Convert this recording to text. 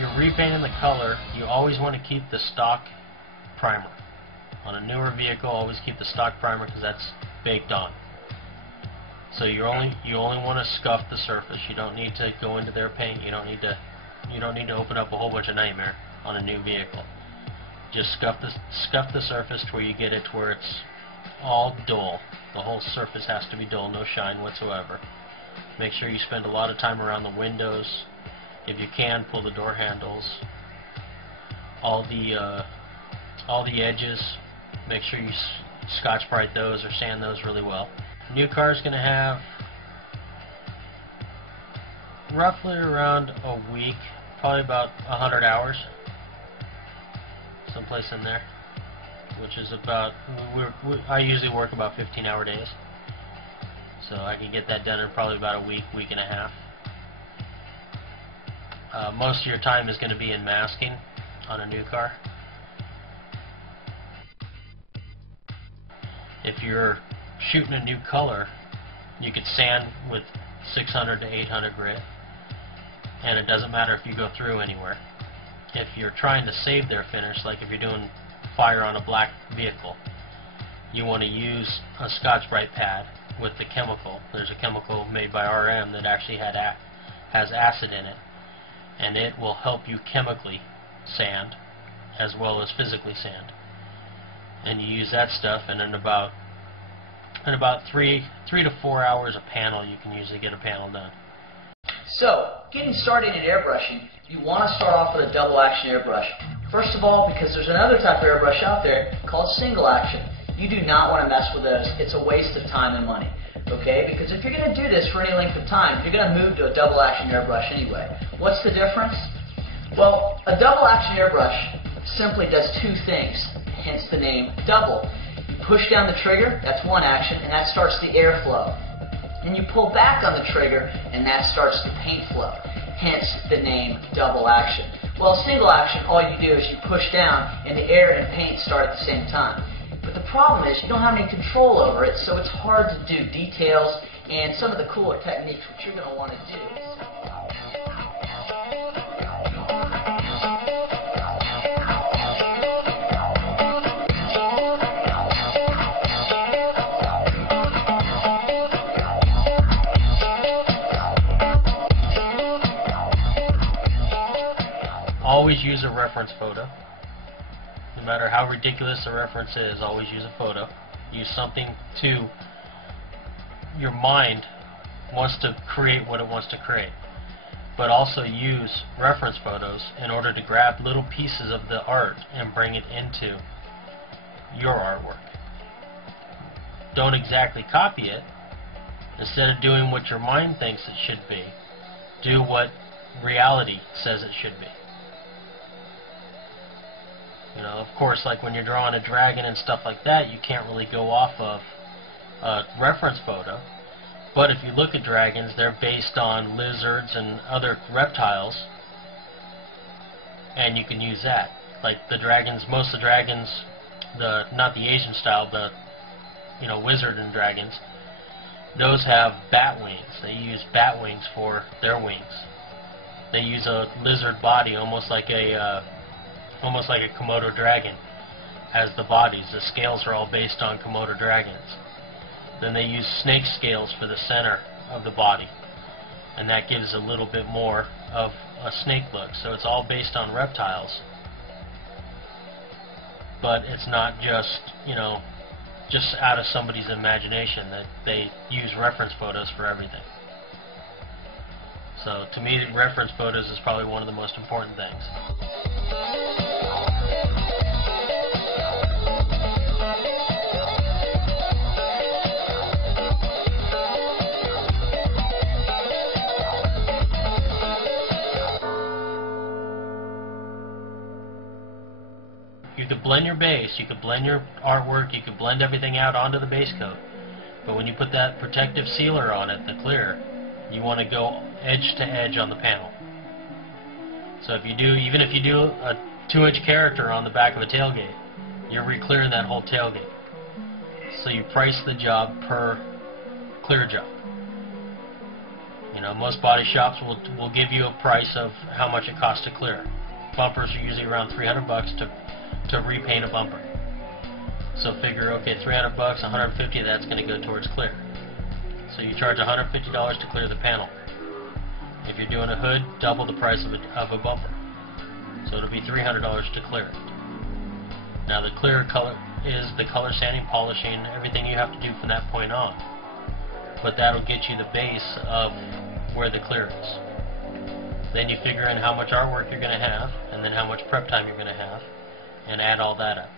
you're repainting the color, you always want to keep the stock primer. On a newer vehicle, always keep the stock primer because that's baked on. So you only want to scuff the surface. You don't need to go into their paint. You don't need to open up a whole bunch of nightmare on a new vehicle. Just scuff the surface to where you get it to where it's all dull. The whole surface has to be dull, no shine whatsoever. Make sure you spend a lot of time around the windows. If you can, pull the door handles. All the edges, make sure you Scotch-Brite those or sand those really well. New car is going to have roughly around a week, probably about 100 hours, someplace in there, which is about, I usually work about 15-hour days, so I can get that done in probably about a week, week and a half. Most of your time is going to be in masking on a new car. If you're shooting a new color, you could sand with 600 to 800 grit, and it doesn't matter if you go through anywhere. If you're trying to save their finish, like if you're doing fire on a black vehicle, you want to use a Scotch-Brite pad with the chemical. There's a chemical made by RM that actually has acid in it, and it will help you chemically sand as well as physically sand. And you use that stuff, and in about 3 to 4 hours a panel, you can usually get a panel done. So, getting started in airbrushing, you want to start off with a double action airbrush. First of all, because there's another type of airbrush out there called single action. You do not want to mess with those. It's a waste of time and money. Okay? Because if you're going to do this for any length of time, you're going to move to a double action airbrush anyway. What's the difference? Well, a double action airbrush simply does two things, hence the name double. You push down the trigger, that's one action, and that starts the airflow. And you pull back on the trigger, and that starts the paint flow, hence the name double action. Well, single action, all you do is you push down, and the air and paint start at the same time. But the problem is you don't have any control over it, so it's hard to do details and some of the cooler techniques which you're going to want to do. Always use a reference photo. No matter how ridiculous the reference is, always use a photo. Use something to your mind wants to create what it wants to create. But also use reference photos in order to grab little pieces of the art and bring it into your artwork. Don't exactly copy it. Instead of doing what your mind thinks it should be, do what reality says it should be. You know, of course, like when you're drawing a dragon and stuff like that, you can't really go off of a reference photo. But if you look at dragons, they're based on lizards and other reptiles, and you can use that. Like the dragons, most of the dragons, not the Asian style, the wizard and dragons, those have bat wings. They use bat wings for their wings. They use a lizard body, almost like a Komodo dragon has the bodies. The scales are all based on Komodo dragons. Then they use snake scales for the center of the body, and that gives a little bit more of a snake look. So it's all based on reptiles, but it's not just just out of somebody's imagination. That they use reference photos for everything. So to me, reference photos is probably one of the most important things. You could blend your base, you could blend your artwork, you could blend everything out onto the base coat. But when you put that protective sealer on it, the clear, you want to go edge to edge on the panel. So if you do, even if you do a 2-inch character on the back of a tailgate, you're re-clearing that whole tailgate. So you price the job per clear job. You know, most body shops will give you a price of how much it costs to clear. Bumpers are usually around $300 to repaint a bumper. So figure, okay, $300, $150 of that's going to go towards clear. So you charge $150 to clear the panel. If you're doing a hood, double the price of a bumper. So it'll be $300 to clear it. Now the clear color is the color sanding, polishing, everything you have to do from that point on. But that'll get you the base of where the clear is. Then you figure in how much artwork you're going to have, and then how much prep time you're going to have, and add all that up.